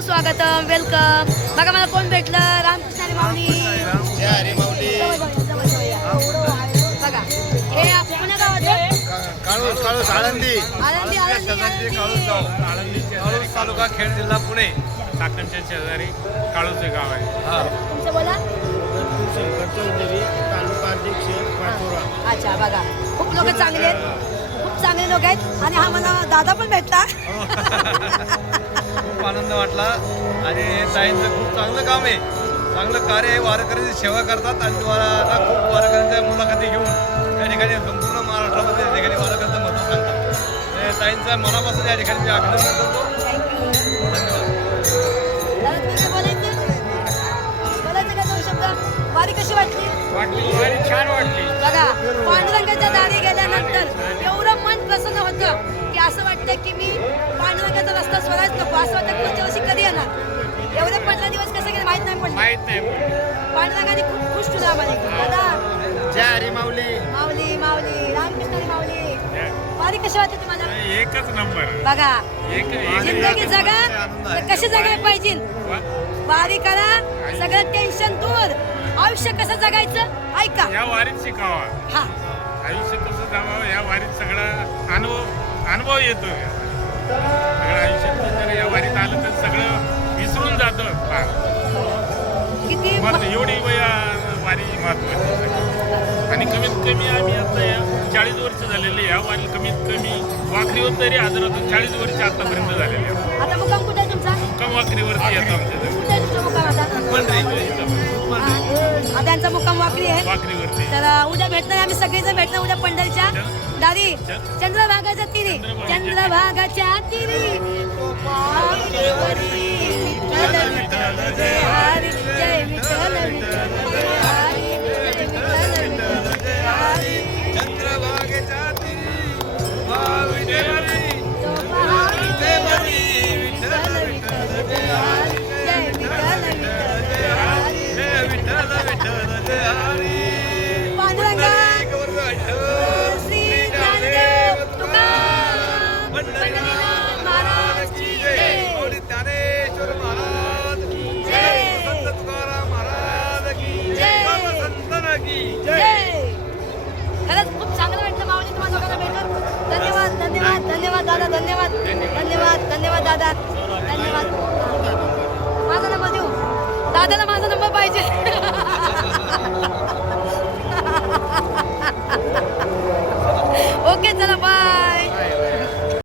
सुस्वागतम, वेलकम. बघा मला कोण भेटलं, रामकृष्ण हरी माऊली. बघा हे पुण्या गावात आळंदी तालुका खेड जिल्हा पुणे चाकणच्या शेजारी काळूचे गाव आहे. तुमचं बोला. अच्छा बघा खूप लोक चांगले आहेत, खूप चांगले लोक आहेत. आणि हा मला दादा पण भेटला. खूप आनंद वाटला आणि हे ताईंचं खूप चांगलं काम आहे, चांगलं कार्य आहे. वारकऱ्यांची सेवा करतात आणि तुम्हाला खूप वारकऱ्यांच्या मुलाखती घेऊन त्या ठिकाणी संपूर्ण महाराष्ट्रामध्ये या ठिकाणी वारकऱ्यांचं महत्त्व सांगतात. हे ताईंचा मनापासून या ठिकाणी मी अभिनंदन करतो. वारी कशी वाटली? वारी छान वाटली. बघा पांडुरंगाच्या दारी गेल्यानंतर एवढं मन प्रसन्न होतं की असं वाटतं की मी पांडुरंगाचा रस्ता स्वराज नको, असं वाटतं पुढच्या वर्षी कधी येणार. एवढे 15 दिवस कसे गेले माहित नाही पडले. पांडुरंगाने खूप खुश ठेवलं आम्हाला. दादा जय हरी माऊली. माऊली माऊली रामकृष्ण हरी माऊली. वारी कशी वाटते तुम्हाला? एकच नंबर. बघा एक जिंदगी जगा तर कशी जगायला पाहिजे. वारी करा, सगळं टेन्शन दूर. आयुष्य कसं जगायचं ऐका. या वारीत शिकावा, हा आयुष्य कसं जगावं या वारीत सगळा अनुभव येतो. सगळं आयुष्यात जर या वारीत आलं तर सगळं विसरून जातं. किती एवढी वारी महत्वाची. आणि कमीत कमी आम्ही आता 40 वर्ष झालेले या वारी कमीत कमी वाखरीवर तरी आदरातून 40 वर्ष आतापर्यंत झालेले. आता मुक्काम कुठे आहे तुमचा? मुक्काम वाखरीवरती येतो आमच्या कुठे आहे तुमचा मुक्काम आता? त्यांचा मुक्काम वाकरी आहे. वाखरीवरती. तर उद्या भेटणार आम्ही सगळेजण भेटणार उद्या पंढरीच्या दारी चंद्रभागाच्या तिरी. चंद्रभागाच्या तिरी विठ्ठल विठ्ठल जय हरी जय विठ्ठल विठ्ठल जय हरी जय विठ्ठल विठ्ठल जय हरी. चंद्रभागेच्या तिरी विठ्ठल विठ्ठल विठ्ठल जय हरी जय विठ्ठल विठ्ठल जय हरी. पांडुरंगा श्री ज्ञानदेव तुकाराम पंढरीनाथ महाराज की जय. ज्ञानेश्वर महाराज की जय. संत तुकाराम महाराज की जय. संतन की जय. खरंच खूप चांगलं वाटलं माऊली तुम्हाला लोकांना भेटून. धन्यवाद धन्यवाद धन्यवाद दादा. धन्यवाद धन्यवाद धन्यवाद दादा. धन्यवाद. माझा नंबर देऊ दादाला. माझा नंबर पाहिजे. ओके चला बाय.